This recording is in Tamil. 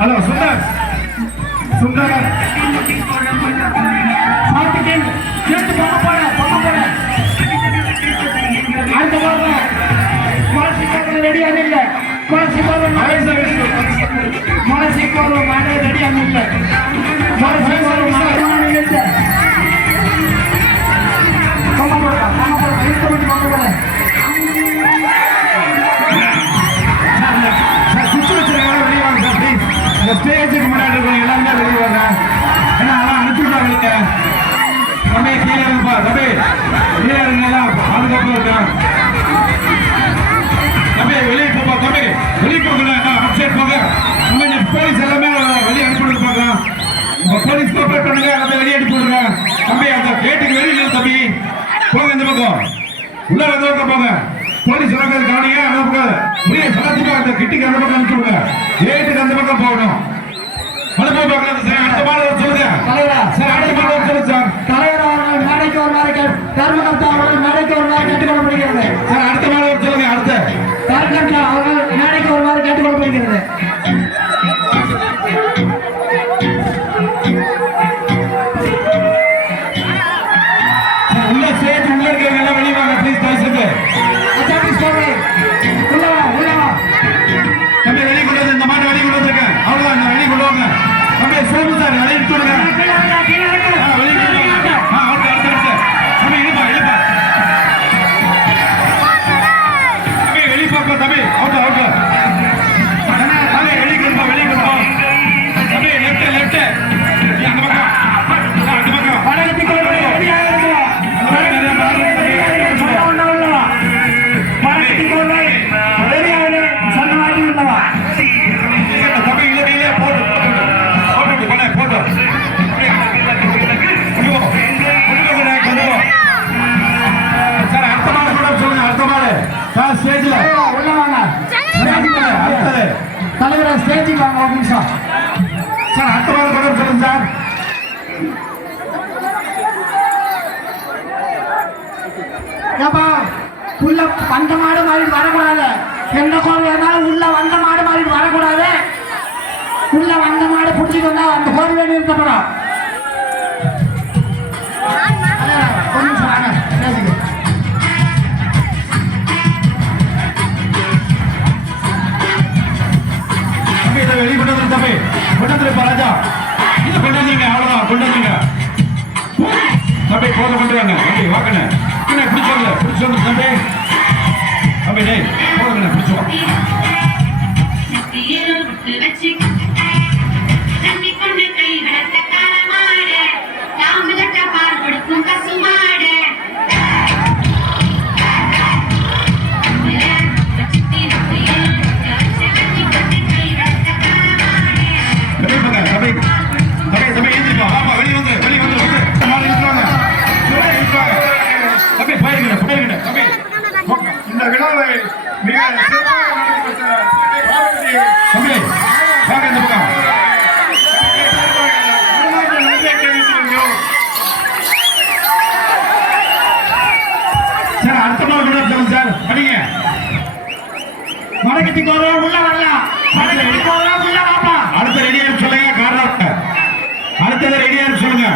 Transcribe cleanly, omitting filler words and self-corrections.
Halo, Sundar. Sundar. Sautikin, jatuh pada. Ada apa? Masih kalau ready anda? Masih kalau mana ready anda? Masih kalau mana anda? Kamu itu boleh. ஸ்டேஜுக்கு முன்னாடி இருக்கவங்க எல்லாருமே வெளியே வரல. ஏன்னா அவன் அனுப்பிட்டாங்க. தம்பி கீழே இருப்பா, தம்பி கீழே இருங்கலாம், பாதுகாப்பு இருக்கா. தம்பி வெளியே போப்பா, தம்பி வெளியே போகல, அப்செட் போக. நம்ம போலீஸ் எல்லாமே வெளியே அனுப்பிட்டு பார்க்கலாம். உங்க போலீஸ் கோஆபரேட் பண்ணுங்க, அதை வெளியே அனுப்பி விடுங்க. தம்பி அந்த கேட்டுக்கு வெளியே தம்பி போங்க, இந்த பக்கம் உள்ள வந்தவங்க போங்க. போலீஸ் வராது கவனிங்க, அனுப்புக்காது புரிய சாத்திப்பா. அந்த கிட்டிக்கு அந்த பக்கம் அனுப்பி விடுங்க, கேட்டுக்கு அந்த பக்கம் போகணும். அனுப்ப பார்க்கலாம் சார். அடுத்த மாதம் சொல்லுங்க சார். அடுத்த மாதம் சொல்லுங்க சார். தலைவர் அவர்கள் மேடைக்கு ஒரு நாள் தர்மகர்த்தா அவர்கள் மேடைக்கு ஒரு நாள் கேட்டுக்கொள்ளப்படுகிறது சார். அடுத்த மாதம் சொல்லுங்க. அடுத்த தர்மகர்த்தா அவர்கள் மேடைக்கு ஒரு நாள் கேட்டுக்கொள்ளப்படுகிறது. உள்ள ஸ்டேஜ் உள்ள இருக்கிறவங்க எல்லாம் வெளியே வாங்க ப்ளீஸ். தயவுசெய்து தம்பி வெளியே கொண்டு வந்து, இந்த மாட்டை வெளியே கொண்டு வந்திருக்கேன். அவ்வளவுதான், வெளியே கொண்டு வாங்க. தம்பி சோமு சார் வெளியே விட்டுடுங்க. தம்பி வெளியே பார்க்கலாம். தம்பி அவுட் தம்பி வெளியே கொண்டு வெளியே கொண்டு தம்பி லெஃப்ட் அந்த பக்கம் தலைவர ஸ்டேஜுக்கு வாங்க ஒரு நிமிஷம் சார். அடுத்த வாரம் கூட சொல்லுங்க சார். ஏப்பா உள்ள வந்த மாடு மாறிட்டு வரக்கூடாது. எந்த கோவில் இருந்தாலும் உள்ள வந்த மாடு மாறிட்டு வரக்கூடாது. உள்ள வந்த மாடு பிடிச்சிட்டு வந்தா அந்த கோவில் நிறுத்தப்படும். ஒரு நிமிஷம் வாங்க ஸ்டேஜுக்கு. வெளிக்கொண்டு தம்பி கொண்டு ராஜா இது கொண்டு வந்தீங்க. அவ்வளவுதான் கொண்டு வந்தீங்க தம்பி. போத கொண்டு வாங்க தம்பி. வாக்கண்ண பிடிச்சு தம்பி. தம்பி டேய் போதுங்கண்ண பிடிச்சு வா. இந்த விழாவை மிக சிறப்பாக நடத்தப்பட்ட சார். அடுத்த நாள் சார் படிங்க. படக்கத்துக்கு வரும் உள்ள வரலாம். படக்கத்துக்கு வரும் உள்ள வாப்பா. அடுத்த ரெடியா சொல்லுங்க காரணம். அடுத்தது ரெடியா சொல்லுங்க.